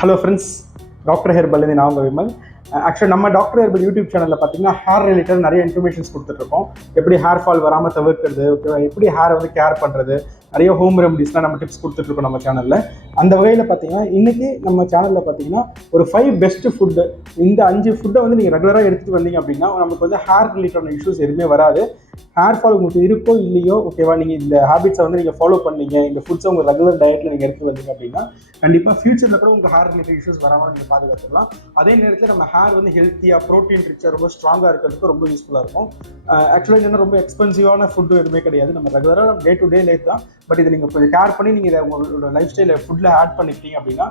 Hello friends, Dr Herbal in our Vimal. Actually, நம்ம doctor herbal YouTube சேனலில் பார்த்தீங்கன்னா hair related நிறைய informations கொடுத்துட்ருக்கோம். எப்படி ஹேர் ஃபால் வராமல் தவிர்க்கிறது, ஓகேவா, எப்படி ஹேரை வந்து கேர் பண்ணுறது, நிறைய ஹோம் ரெமடிஸ்லாம் நம்ம டிப்ஸ் கொடுத்துட்ருக்கோம் நம்ம சேனலில். அந்த வகையில் பார்த்தீங்கன்னா இன்றைக்கி நம்ம சேனலில் பார்த்தீங்கன்னா ஒரு 5 பெஸ்ட்டு ஃபுட்டு, இந்த 5 ஃபுட்டை வந்து நீங்கள் ரெகுலராக எடுத்துகிட்டு வந்தீங்க அப்படின்னா நமக்கு வந்து ஹேர் ரிலேட்டடான இஷ்யூஸ் எதுவுமே வராது. ஹேர் ஃபால் உங்களுக்கு இருக்கோ இல்லையோ, ஓகேவா, நீங்கள் இந்த ஹேபிட்ஸை வந்து நீங்கள் ஃபாலோ பண்ணீங்க, இந்த ஃபுட்ஸை உங்கள் ரெகுலர் டயட்டில் நீங்கள் எடுத்து வந்தீங்க அப்படின்னா கண்டிப்பாக ஃபியூச்சரில் கூட உங்கள் ஹேர் ரிலேட்டட் இஷ்யூஸ் வராமல் நீங்கள் பாதுகாத்துக்கலாம். அதே நேரத்தில் நம்ம ஹேர் வந்து ஹெல்த்தியாக, ப்ரோட்டீன் ரிச்சாக, ரொம்ப ஸ்ட்ராங்காக இருக்கிறதுக்கு ரொம்ப யூஸ்ஃபுல்லாக இருக்கும். ஆக்சுவலாக என்ன ரொம்ப எக்ஸ்பென்சிவான ஃபுட்டு எதுவுமே கிடையாது. நம்ம ரெகுலராக டே டு டே லைஃப் தான். பட் இதை நீங்கள் கொஞ்சம் கேர் பண்ணி நீங்கள் இதை உங்களோட லைஃப் ஸ்டைலில் ஃபுட்டில் ஆட் பண்ணிக்கிட்டீங்க அப்படின்னா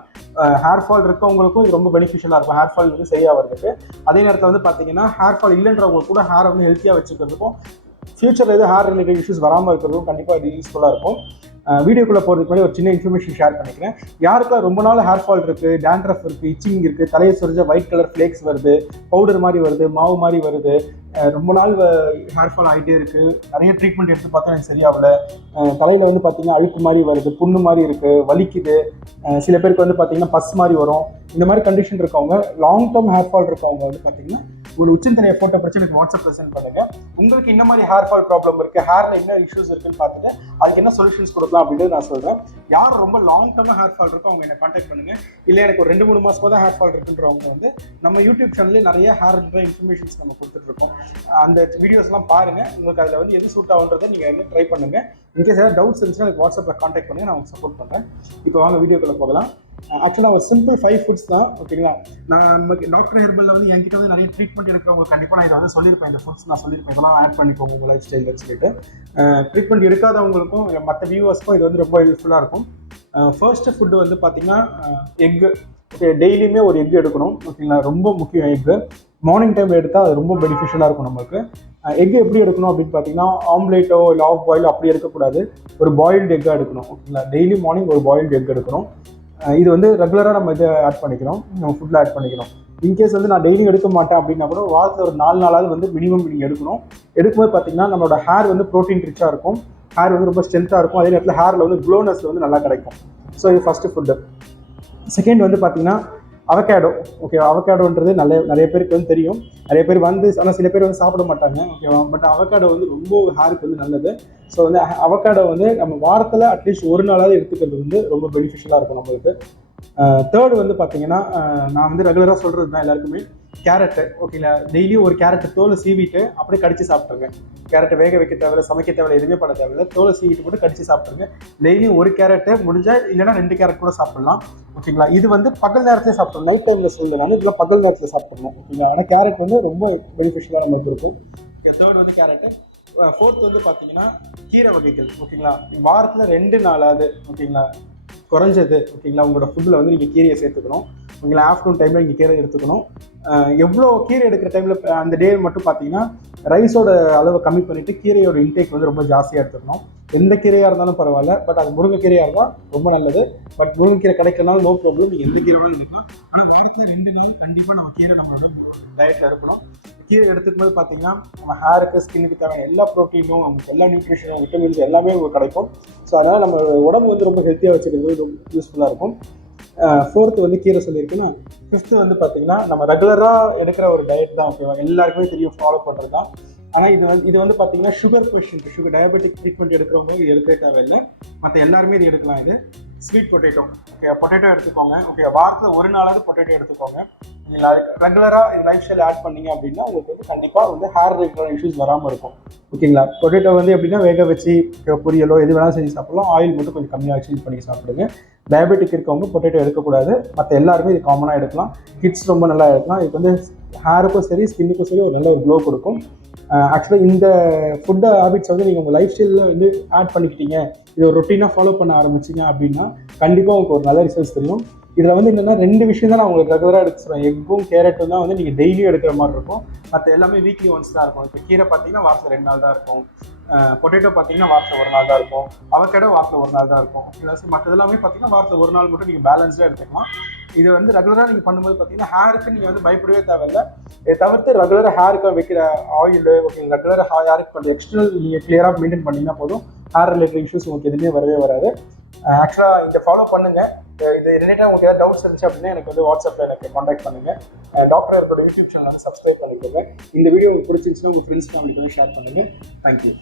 ஹேர் ஃபால் இருக்கவங்களுக்கும் இது ரொம்ப பெனிஃபிஷியலாக இருக்கும். ஹேர் ஃபால் வந்து சரியாக வருதுக்கு. அதே நேரத்தில் வந்து பார்த்தீங்கன்னா ஹேர் ஃபால் இல்லைன்றவங்களுக்கு கூட ஹேரை வந்து ஹெல்த்தியாக வச்சுக்கிறதுக்கும், ஃபியூச்சரில் எதுவும் ஹேர் ரிலேட்டட் இஷ்யூஸ் வராமல் இருக்கிறதும் கண்டிப்பாக இது யூஸ்ஃபுல்லாக இருக்கும். வீடியோக்குள்ளே போகிறதுக்கு முன்னாடி ஒரு சின்ன இன்ஃபர்மேஷன் ஷேர் பண்ணிக்கிறேன். யாருக்கெல்லாம் ரொம்ப நாள் ஹேர் ஃபால் இருக்குது, டேண்ட்ரஃப் இருக்குது, இச்சிங் இருக்குது, தலையை சொரிஞ்ச ஒயிட் கலர் ஃப்ளேக்ஸ் வருது, பவுடர் மாதிரி வருது, மாவு மாதிரி வருது, ரொம்ப நாள் ஹேர் ஃபால் ஆகிட்டே இருக்குது, நிறைய ட்ரீட்மெண்ட் எடுத்து பார்த்தா எனக்கு சரியாகல, தலையில் வந்து பார்த்திங்கன்னா அழுக்கு மாதிரி வருது, புண்ணு மாதிரி இருக்குது, வலிக்குது, சில பேருக்கு வந்து பார்த்திங்கன்னா பஸ் மாதிரி வரும், இந்த மாதிரி கண்டிஷன் இருக்கவங்க, லாங் டேர்ம் ஹேர் ஃபால் இருக்கவங்க வந்து பார்த்திங்கன்னா ஒரு உச்சந்தலையை ஃபோட்டோ படிச்சு எனக்கு வாட்ஸ்அப்பில் சென்ட் பண்ணுங்கள். உங்களுக்கு இந்த மாதிரி ஹேர் ஃபால் ப்ராப்ளம் இருக்குது, ஹேரில் என்ன இஷ்யூஸ் இருக்குன்னு பார்த்துட்டு அதுக்கு என்ன சொல்யூஷன்ஸ் கொடுக்கலாம் அப்படின்றது நான் சொல்கிறேன். யார் ரொம்ப லாங் டேர்மாக ஹேர் ஃபால் இருக்கோ அவங்க என்னை கான்டாக்ட் பண்ணுங்கள். இல்லை எனக்கு ஒரு 2-3 மாதமாக தான் ஹேர் ஃபால் இருக்குன்றவங்க வந்து நம்ம யூடியூப் சேனல்லே நிறைய ஹேர் ரிலேட்டட் இன்ஃபர்மேஷன்ஸ் நம்ம கொடுத்துட்ருக்கோம். அந்த வீடியோஸ்லாம் பாருங்கள். உங்களுக்கு அதில் வந்து எது சூட் ஆகுன்றதை நீங்கள் என்ன ட்ரை பண்ணுங்கள். இன்கேஸ் ஏதாவது டவுட்ஸ் இருந்துச்சுன்னா எனக்கு வாட்ஸ்அப்பில் கான்டாக்ட் பண்ணுங்கள், நான் உங்களுக்கு சப்போர்ட் பண்ணுறேன். இப்போ வாங்க வீடியோக்குள்ளே போகலாம். ஆக்சுவலாக ஒரு சிம்பிள் 5 ஃபுட்ஸ் தான், ஓகேங்களா. நமக்கு டாக்டர் ஹெர்பலில் வந்து என்கிட்ட வந்து நிறைய ட்ரீட்மெண்ட் எடுக்கிறவங்க கண்டிப்பாக நான் இதை வந்து சொல்லியிருப்பேன். இந்த ஃபுட்ஸ் நான் சொல்லியிருப்பேன், இதெல்லாம் ஆட் பண்ணிக்கோங்க உங்கள் லைஃப் ஸ்டைலில் சொல்லிட்டு. ட்ரீட்மெண்ட் எடுக்காதவங்களுக்கும் மற்ற வியூவர்ஸ்க்கும் இது வந்து ரொம்ப யூஸ்ஃபுல்லாக இருக்கும். ஃபர்ஸ்ட்டு ஃபுட்டு வந்து பார்த்திங்கன்னா எக்கு. ஓகே, டெய்லியுமே ஒரு எக் எடுக்கணும், ஓகேங்களா. ரொம்ப முக்கியம் எக்கு. மார்னிங் டைமில் எடுத்தால் அது ரொம்ப பெனிஃபிஷியலாக இருக்கும் நமக்கு. எக் எப்படி எடுக்கணும் அப்படின்னு பார்த்தீங்கன்னா ஆம்லேட்டோ இல்லை ஆஃப் பாயிலோ அப்படி எடுக்கக்கூடாது. ஒரு பாயில்டு எக்காக எடுக்கணும், ஓகேங்களா. டெய்லி மார்னிங் ஒரு பாயில்டு எக் எடுக்கணும். இது வந்து ரெகுலராக நம்ம இதை ஆட் பண்ணிக்கிறோம், நம்ம ஃபுட்டில் ஆட் பண்ணிக்கிறோம். இன்கேஸ் வந்து நான் டெய்லியும் எடுக்க மாட்டேன் அப்படின்னா கூட வாரத்தில் ஒரு 4 நாளாவது வந்து மினிமம் நீங்கள் எடுக்கணும். எடுக்கும்போது பார்த்தீங்கன்னா நம்மளோட ஹேர் வந்து ப்ரோட்டீன் ரிச்சாக இருக்கும், ஹேர் வந்து ரொம்ப ஸ்ட்ரென்த்தாக இருக்கும், அதே நேரத்தில் ஹேரில் வந்து க்ளோனஸ் வந்து நல்லா கிடைக்கும். ஸோ இது ஃபஸ்ட்டு ஃபுட்டு. செகண்ட் வந்து பார்த்தீங்கன்னா அவகேடோ. ஓகே, அவகேடோன்றது நிறைய பேருக்கு வந்து தெரியும். நிறைய பேர் வந்து, ஆனால் சில பேர் வந்து சாப்பிட மாட்டாங்க, ஓகேவா. பட் அவகேடோ வந்து ரொம்ப ஹேருக்கு வந்து நல்லது. ஸோ வந்து அவகேடோ வந்து நம்ம வாரத்தில் அட்லீஸ்ட் ஒரு நாளாவது எடுத்துக்கிறது வந்து ரொம்ப பெனிஃபிஷியலாக இருக்கும் நம்மளுக்கு. தேர்டு வந்து பார்த்தீங்கன்னா நான் வந்து ரெகுலராக சொல்கிறது தான் எல்லாருக்குமே, கேரட்டு. ஓகேங்களா, டெய்லியும் ஒரு கேரட்டு தோலை சீவிட்டு அப்படியே கடிச்சு சாப்பிட்ருங்க. கேரட்டை வேக வைக்க தேவையில்லை, சமைக்க தேவையில்லை, எதுவுமே பண்ண தேவையில்லை. தோலை சீவிட்டு போட்டு கடிச்சு சாப்பிட்ருங்க. டெய்லியும் ஒரு கேரட்டு, முடிஞ்சால் இல்லைனா 2 கேரட் கூட சாப்பிட்லாம், ஓகேங்களா. இது வந்து பகல் நேரத்தில் சாப்பிட்றோம், நைட் டைமில் சொல்லலாம், இதில் பகல் நேரத்தில் சாப்பிட்றோம், ஓகேங்களா. ஆனால் கேரட் வந்து ரொம்ப பெனிஃபிஷியலாக நமக்கு இருக்கும். தேர்ட் வந்து கேரட்டு. ஃபோர்த் வந்து பார்த்தீங்கன்னா கீரை வகைகள், ஓகேங்களா. வாரத்தில் 2 நாளாவது, ஓகேங்களா, குறைஞ்சது, ஓகேங்களா, உங்களோட ஃபுட்டில் வந்து நீங்கள் கீரையை சேர்த்துக்கணும். உங்களை ஆஃப்டர்நூன் டைமில் நீங்கள் கீரை எடுத்துக்கணும். எவ்வளோ கீரை எடுக்கிற டைமில் அந்த டே மட்டும் பார்த்தீங்கன்னா ரைஸோட அளவை கம்மி பண்ணிவிட்டு கீரையோட இன்டேக் வந்து ரொம்ப ஜாஸ்தியாக எடுத்துக்கணும். எந்த கீரையாக இருந்தாலும் பரவாயில்ல, பட் அது முருங்கைக்கீரையாக இருந்தால் ரொம்ப நல்லது. பட் முருங்கைக்கீரை கிடைக்கலனாலும் நோ ப்ராப்ளம், நீங்கள் எந்த கீரை வேணாலும் எடுக்கலாம். ஆனால் வாரத்தில் 2 நாள் கண்டிப்பாக நம்ம கீரை நம்மளோட டயட்டில் இருக்கணும். கீரை எடுத்துக்கும் போது பார்த்தீங்கன்னா நம்ம ஹேருக்கு, ஸ்கின்னுக்கு தேவையான எல்லா ப்ரோட்டீனும், நமக்கு எல்லா நியூட்ரிஷனும், விட்டமின்ஸ் எல்லாமே கிடைக்கும். ஸோ அதனால் நம்ம உடம்பு வந்து ரொம்ப ஹெல்த்தியாக வச்சுக்கிறது ரொம்ப யூஸ்ஃபுல்லாக இருக்கும். ஃபோர்த்து வந்து கீரை சொல்லியிருக்குன்னா, ஃபிஃப்த்து வந்து பார்த்திங்கன்னா நம்ம ரெகுலராக எடுக்கிற ஒரு டயட் தான், ஓகேவா. எல்லாருக்குமே தெரியும், ஃபாலோ பண்ணுறது தான். ஆனால் இது வந்து பார்த்திங்கன்னா சுகர் பேஷண்ட், டயபெட்டிக் ட்ரீட்மெண்ட் எடுக்கிறவங்க இது எடுக்க தேவையில்லை, மற்ற எல்லாருமே இது எடுக்கலாம். இது ஸ்வீட் பொட்டேட்டோ. ஓகே, பொட்டேட்டோ எடுத்துக்கோங்க. ஓகே, வாரத்தில் ஒரு நாளாவது பொட்டேட்டோ எடுத்துக்கோங்க. நீங்கள் அதுக்கு ரெகுலராக இது லைஃப் ஸ்டைல் ஆட் பண்ணிங்க அப்படின்னா உங்களுக்கு வந்து கண்டிப்பாக வந்து ஹேர் ரிலேட்டட் இஷ்யூஸ் வராமல் இருக்கும், ஓகேங்களா. பொட்டேட்டோ வந்து எப்படின்னா வேக வச்சு பொரியலோ எது வேணாலும் செஞ்சு சாப்பிடலாம். ஆயில் மட்டும் கொஞ்சம் கம்மியாக சேஞ்ச் பண்ணி சாப்பிடுங்க. டயபெட்டிக் இருக்கவங்க பொட்டேட்டோ எடுக்கக்கூடாது, மற்ற எல்லாருமே இது காமனாக எடுக்கலாம். கிட்ஸ் ரொம்ப நல்லா எடுக்கலாம். இதுக்கு வந்து ஹேருக்கும் சரி, ஸ்கின்னுக்கும் சரி ஒரு நல்ல ஒரு க்ளோ கொடுக்கும். ஆக்சுவலாக இந்த ஃபுட் ஹேபிட்ஸ் வந்து நீங்கள் உங்கள் லைஃப் ஸ்டைலில் வந்து ஆட் பண்ணிக்கிட்டீங்க, இது ஒரு ரொட்டீனாக ஃபாலோ பண்ண ஆரம்பிச்சிங்க அப்படின்னா கண்டிப்பாக உங்களுக்கு ஒரு நல்ல ரிசல்ட்ஸ் தெரியும். இதில் வந்து என்னென்னா 2 விஷயம் தான் நான் உங்களுக்கு ரெகுலராக எடுத்து சொல்கிறேன். எக்கும் கேரட்டும் தான் வந்து நீங்கள் டெய்லியும் எடுக்கிற மாதிரி இருக்கும். மற்ற எல்லாமே வீக்லி ஒன்ஸ் தான் இருக்கும். இப்போ கீரை பார்த்தீங்கன்னா வாரத்தில் 2 நாள் தான் இருக்கும். பொட்டேட்டோ பார்த்தீங்கன்னா வாரத்தில் 1 நாள் தான் இருக்கும். அவகேடோ வாரத்தில் 1 நாள் தான் இருக்கும். ப்ளஸ் மற்ற எல்லாமே பார்த்தீங்கன்னா வாரத்தில் 1 நாள் மட்டும் நீங்கள் பேலன்ஸ்டாக எடுத்துக்கலாம். இது வந்து ரெகுலராக நீங்கள் பண்ணும்போது பார்த்தீங்கன்னா ஹேருக்கு நீங்கள் வந்து பயப்படவே தேவையில்லை. இதை தவிர்த்து ரெகுலராக ஹேருக்கு வைக்கிற ஆயில், ஓகே, ரெகுலராக ஹேருக்கு கொஞ்சம் எக்ஸ்டர்னல் நீங்கள் கிளியராக மெயின்டைன் பண்ணிங்கன்னா போதும். ஹேர் ரிலேட்டட் இஷ்யூஸ் உங்களுக்கு எதுவுமே வரவே வராது. ஆக்சுவலாக இதை ஃபாலோ பண்ணுங்கள். இது ரிலேட்டாக உங்களுக்கு ஏதாவது டவுட்ஸ் இருந்துச்சு அப்படின்னா எனக்கு வந்து வாட்ஸ்அப்பில் எனக்கு காண்டாக்ட் பண்ணுங்கள். டாக்டர் ஹெர்பல் யூடியூப் சேனல் வந்து சப்ஸ்கிரைப் பண்ணிக்கோங்க. இந்த வீடியோ உங்களுக்கு பிடிச்சிருந்துச்சுன்னா உங்கள் ஃப்ரெண்ட்ஸ் ஃபேமிலிக்கு வந்து ஷேர் பண்ணுங்கள். தேங்க்யூ.